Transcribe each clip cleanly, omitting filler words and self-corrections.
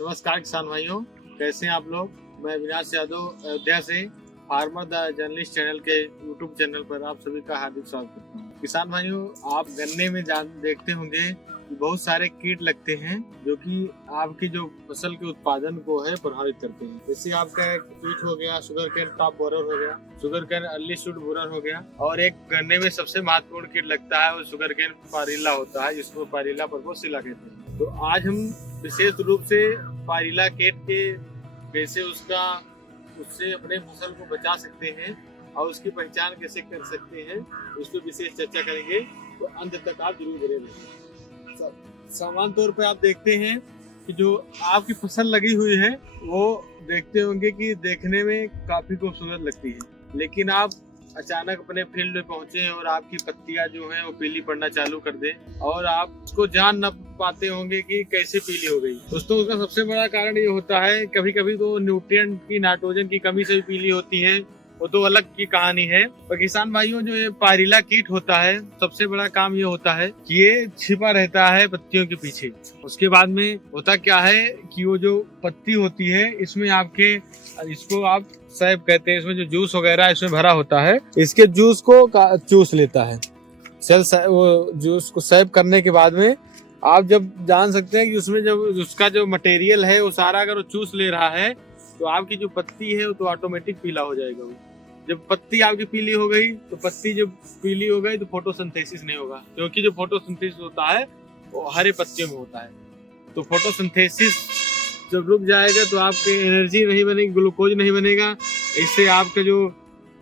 नमस्कार किसान भाइयों, कैसे हैं आप लोग। मैं अविनाश यादव अयोध्या से फार्मर द जर्नलिस्ट चैनल के यूट्यूब चैनल पर आप सभी का हार्दिक स्वागत करता हूँ। किसान भाइयों, आप गन्ने में देखते होंगे कि बहुत सारे कीट लगते हैं जो कि आपकी जो फसल के उत्पादन को है प्रभावित करते हैं। जैसे आपका एक कीट हो गया शुगर केन टॉप बोरर हो गया, sugar cane early shoot borer हो गया, और एक गन्ने में सबसे महत्वपूर्ण कीट लगता है वो शुगर केन पारिल्ला होता है, जिसको पारिल्ला पर्पोसिला कहते हैं। तो आज हम विशेष रूप से पारिल्ला कीट के कैसे उससे अपने फसल को बचा सकते हैं और उसकी पहचान कैसे कर सकते हैं, उस पर विशेष चर्चा करेंगे। तो अंत तक आप जरूर बने रहिए। सामान्य तौर पर आप देखते हैं कि जो आपकी फसल लगी हुई है वो देखते होंगे कि देखने में काफी खूबसूरत लगती है, लेकिन आप अचानक अपने फील्ड में पहुंचे और आपकी पत्तियां जो है वो पीली पड़ना चालू कर दे और आप उसको जान न पाते होंगे कि कैसे पीली हो गई। दोस्तों, उसका सबसे बड़ा कारण ये होता है, कभी कभी तो न्यूट्रिएंट की नाइट्रोजन की कमी से भी पीली होती है, वो तो अलग की कहानी है। पर किसान भाइयों, जो ये पारिल्ला कीट होता है सबसे बड़ा काम ये होता है कि ये छिपा रहता है पत्तियों के पीछे। उसके बाद में होता क्या है कि वो जो पत्ती होती है इसमें आपके, इसको आप सैप कहते हैं, इसमें जो जूस वगैरह इसमें भरा होता है, इसके जूस को चूस लेता है। वो जूस को सैप करने के बाद में आप जब जान सकते हैं कि उसमें जब उसका जो मटेरियल है वो सारा अगर वो चूस ले रहा है तो आपकी जो पत्ती है वो तो ऑटोमेटिक पीला हो जाएगा। वो जब पत्ती आपकी पीली हो गई तो पत्ती जब पीली हो गई तो फोटोसिंथेसिस नहीं होगा, क्योंकि जो फोटोसिंथेसिस होता है वो हरे पत्तियों में होता है। तो फोटोसिंथेसिस जब रुक जाएगा तो आपके एनर्जी नहीं बनेगी, ग्लूकोज नहीं बनेगा, इससे आपका जो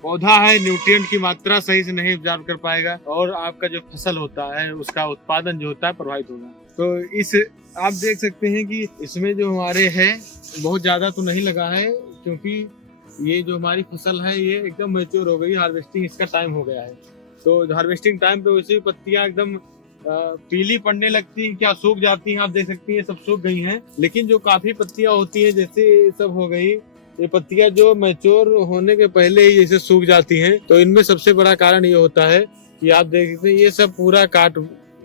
पौधा है न्यूट्रिएंट की मात्रा सही से नहीं एब्जॉर्ब कर पाएगा और आपका जो फसल होता है उसका उत्पादन जो होता है प्रभावित होगा। तो इस आप देख सकते हैं कि इसमें जो हमारे है बहुत ज्यादा तो नहीं लगा है, क्योंकि ये जो हमारी फसल है ये एकदम मैच्योर हो गई, हार्वेस्टिंग इसका टाइम हो गया है। तो हार्वेस्टिंग टाइम पे वैसे पत्तियां एकदम पीली पड़ने लगती हैं, क्या सूख जाती हैं, आप देख सकती हैं सब सूख गई हैं। लेकिन जो काफी पत्तियां होती हैं जैसे सब हो गई, ये पत्तियां जो मैच्योर होने के पहले ही जैसे सूख जाती हैं, तो इनमें सबसे बड़ा कारण ये होता है कि आप देख सकते हैं ये सब पूरा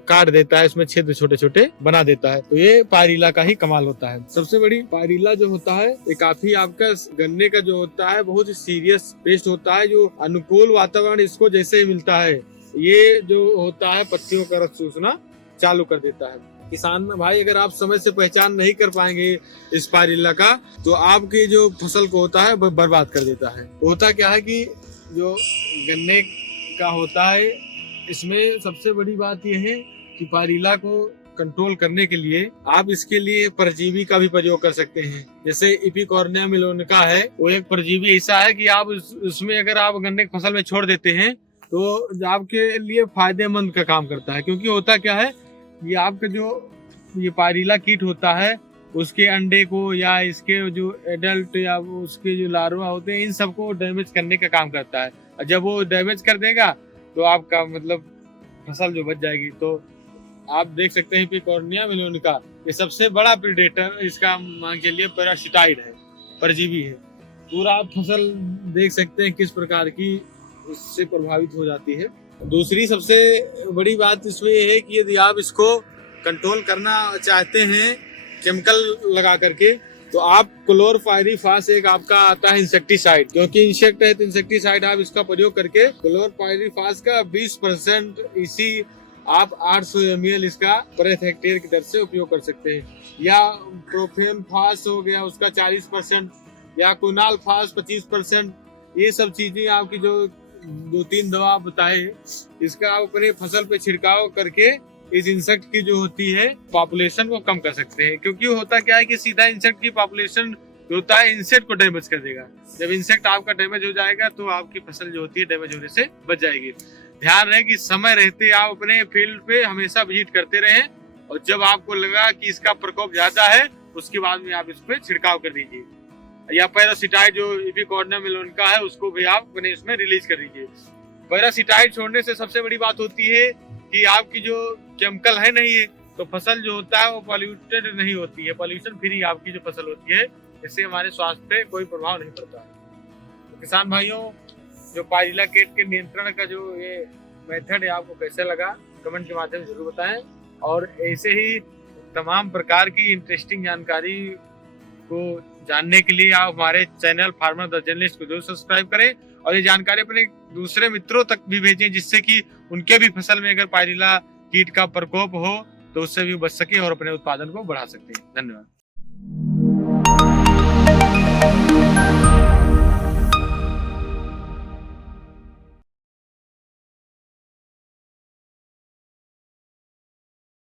काट देता है, इसमें छेद छोटे छोटे बना देता है। तो ये पारिल्ला का ही कमाल होता है। सबसे बड़ी पारिल्ला जो होता है ये काफी आपका गन्ने का जो होता है बहुत ही सीरियस पेस्ट होता है, जो अनुकूल वातावरण इसको जैसे ही मिलता है ये जो होता है पत्तियों का रस चूसना चालू कर देता है। किसान भाई, अगर आप समय से पहचान नहीं कर पाएंगे इस पारिल्ला का तो आपकी जो फसल को होता है बर्बाद कर देता है। होता क्या है कि जो गन्ने का होता है इसमें सबसे बड़ी बात यह है कि पारिल्ला को कंट्रोल करने के लिए आप इसके लिए परजीवी का भी प्रयोग कर सकते हैं। जैसे इपिकॉर्निया मेलोनिका है, वो एक परजीवी ऐसा है कि आप उसमें अगर आप गन्ने की फसल में छोड़ देते हैं तो आपके लिए फायदेमंद का काम करता है। क्योंकि होता क्या है, ये आपका जो ये पारिल्ला कीट होता है उसके अंडे को या इसके जो एडल्ट या उसके जो लार्वा होते हैं इन सबको डैमेज करने का काम करता है। और जब वो डैमेज कर देगा तो आपका मतलब फसल जो बच जाएगी। तो आप देख सकते हैं इपिकॉर्निया मेलोनिका ये सबसे बड़ा प्रेडेटर, इसका मान के लिए पैरासिटाइड है, परजीवी है। पूरा आप फसल देख सकते हैं किस प्रकार की उससे प्रभावित हो जाती है। दूसरी सबसे बड़ी बात इसमें यह है कि यदि आप इसको कंट्रोल करना चाहते हैं केमिकल लगा करके तो आप क्लोरपाइरीफास एक आपका आता है इंसेक्टिसाइड, क्योंकि इंसेक्ट है तो इंसेक्टिसाइड आप इसका प्रयोग करके क्लोरपाइरीफास का 20% इसी आप 800 ml इसका प्रति हेक्टेयर की दर से उपयोग कर सकते हैं। या प्रोफेनफास हो गया उसका 40%, या क्विनालफास 25%। ये सब चीजें आपकी जो 2-3 दवा बताए इसका आप अपने फसल पे छिड़काव करके इस इंसेक्ट की जो होती है पॉपुलेशन को कम कर सकते हैं। क्योंकि होता क्या है कि सीधा इंसेक्ट की पॉपुलेशन जो होता है इंसेक्ट को डैमेज कर देगा। जब इंसेक्ट आपका डैमेज हो जाएगा तो आपकी फसल जो होती है डैमेज होने से बच जाएगी। ध्यान रहे कि समय रहते आप अपने फील्ड पे हमेशा विजिट करते रहें, और जब आपको लगा कि इसका प्रकोप ज्यादा है उसके बाद में आप इस पे छिड़काव कर दीजिए। या पैरासिटाइड जो इपिकॉर्निया मेलोनिका है उसको भी आप अपने इसमें रिलीज कर दीजिए। पैरासिटाइड छोड़ने से सबसे बड़ी बात होती है कि आपकी जो केमिकल है नहीं है तो फसल जो होता है वो पॉल्यूटेड नहीं होती है, पॉल्यूशन फ्री आपकी जो फसल होती है, इससे हमारे स्वास्थ्य पे कोई प्रभाव नहीं पड़ता है। तो किसान भाइयों, जो पारिल्ला कीट के नियंत्रण का जो ये मेथड है आपको कैसे लगा कमेंट के माध्यम से जरूर बताएं, और ऐसे ही तमाम प्रकार की इंटरेस्टिंग जानकारी को जानने के लिए आप हमारे चैनल फार्मर द जर्नलिस्ट को जरूर सब्सक्राइब करें और ये जानकारी अपने दूसरे मित्रों तक भी भेजें, जिससे कि उनके भी फसल में अगर पायरिल्ला कीट का प्रकोप हो तो उससे भी बच सके और अपने उत्पादन को बढ़ा सकते हैं। धन्यवाद।